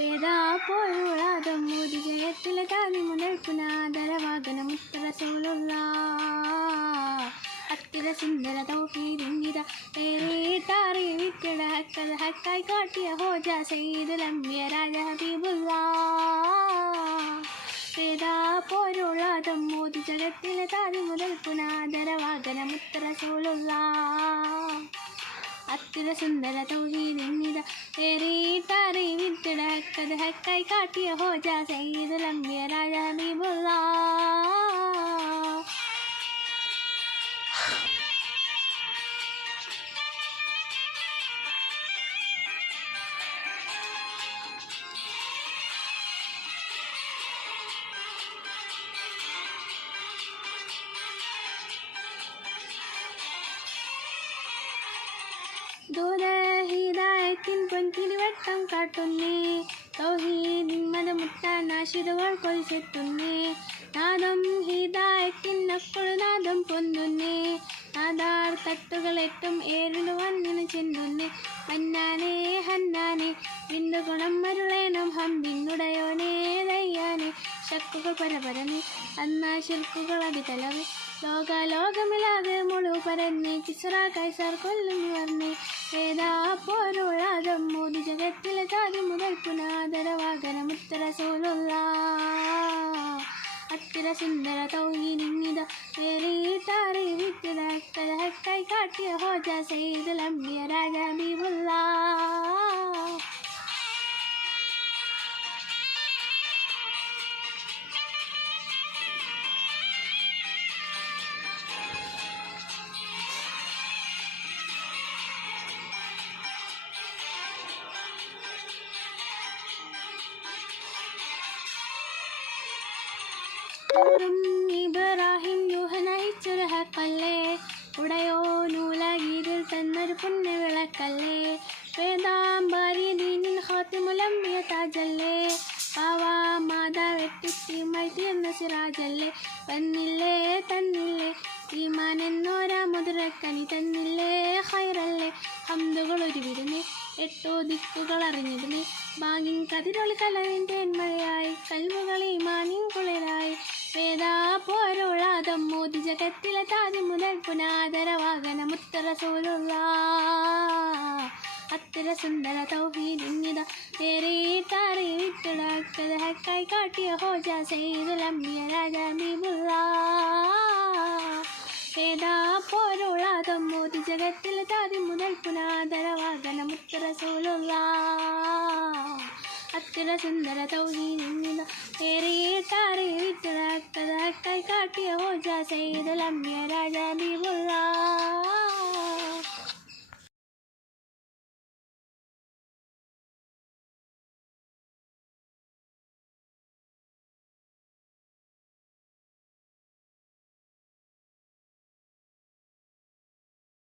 വേദാ പോരുളാദം മോദി ജയത്തിലെ താതി മുതൽ പുനാദരവാകനം റസൂലുള്ള അത്തിര സുന്ദര തൗഹീദിനിത ഏറെ താറി വിറ്റട ഹക്കത് ഹക്കായി കാട്ടിയ ഹോജ സയ്യിദുൽ അംബിയ രാജ ഹബീബുള്ള വേദാ പോരുളാദം മോദി ജഗത്തിലെ താതി മുതൽ പുനാദരവാകനം റസൂലുള്ള അത്തിര സുന്ദര തൗഹീദിനിത ഏറെ താറി വിറ്റട ഹക്കത് ഹക്കായി കാട്ടിയ ഹോജ സയ്യിദുൽ അംബിയ രാജ ഹബീബുള്ള ഹിദായത്തിൻ പൊൻകിരിവട്ടം കാട്ടുന്നേ തൗഹീദിൻ മതമുട്ടാൻ നാശിതുകൾ കൊലിച്ചെത്തുന്നേ നാദം ഹിദായത്തിൻ നക്കുളു നാദം പൊന്നുന്നേ നാദാർ തട്ടുകളെട്ടും ഏറിനു വന്നിന് ചെന്നുന്നേ മന്നാനേ ഹന്നാനെ നിന്നു ഗുണം മരുളേണം ഹംബിന്നുടയോനേ ദയ്യാനെ ശക്കുകൾ പരപരനെ അന്നാ ശിർക്കുകൾ അതിതലവേ ലോകമില്ലാതെ മുളു പരന്ന് കിസ്റ കൈസർ കൊല്ലും വർണ്ണേ വേദാ പോരുളാദം മോദി ജഗത്തിലെ താതി മുതൽ പുനാദരവാകനം റസൂലുള്ള അത്തിര സുന്ദര തൗഹീദിനിത വേറിട്ടാറി വിറ്റട ഹക്കത് ഹക്കായി കാട്ടിയ ഹോജ സയ്യിദുൽ അംബിയ രാജ ഹബീബുള്ള ഇബ്രാഹിം യൂഹ നയിച്ചൊരു ഹക്കല്ലേ ഉടയോ നൂലഗീതിൽ തന്നൊരു പുണ്യ വിളക്കല്ലേ വേദാംബാരി ദീനിൻ ഖാത്തിമുൽ അംബിയ താജല്ലേ പാവാ മാതാ വെട്ടിത്തിമായി തീർന്ന സിറാജല്ലേ വന്നില്ലേ തന്നില്ലേ ഈമാൻ എന്നോരാ മധുരക്കനി തന്നില്ലേ ഖൈറല്ലേ ഹംദുകൾ ഒരു വിരുന്നേ 8 ദിക്കുകൾ അറിഞ്ഞിരുന്നേ ഭാഗ്യം കതിരൊളി കലവിൻ തേന്മഴയായി കൽവുകൾ ഈമാനിൻ കുളിരായി വേദാ പോരുളാദം മോദി ജഗത്തിലെ താതി മുതൽ പുനാദരവാകനം റസൂലുള്ള അത്തിര സുന്ദര തൗഹീദിനിത ഏറെ താറി വിറ്റട ഹക്കത് ഹക്കായി കാട്ടിയ ഹോജ സയ്യിദുൽ അംബിയ രാജ ഹബീബുള്ള വേദാ പോരുളാദം മോദി ജഗത്തിലെ താതി മുതൽ പുനാദരവാകനം റസൂലുള്ള അത്തിര സുന്ദര തൗഹീദിനിത ഏറെ താറി വിറ്റട ഹക്കത് ഹക്കായി കാട്ടിയ ഹോജ സയ്യിദുൽ അംബിയ രാജ ഹബീബുള്ള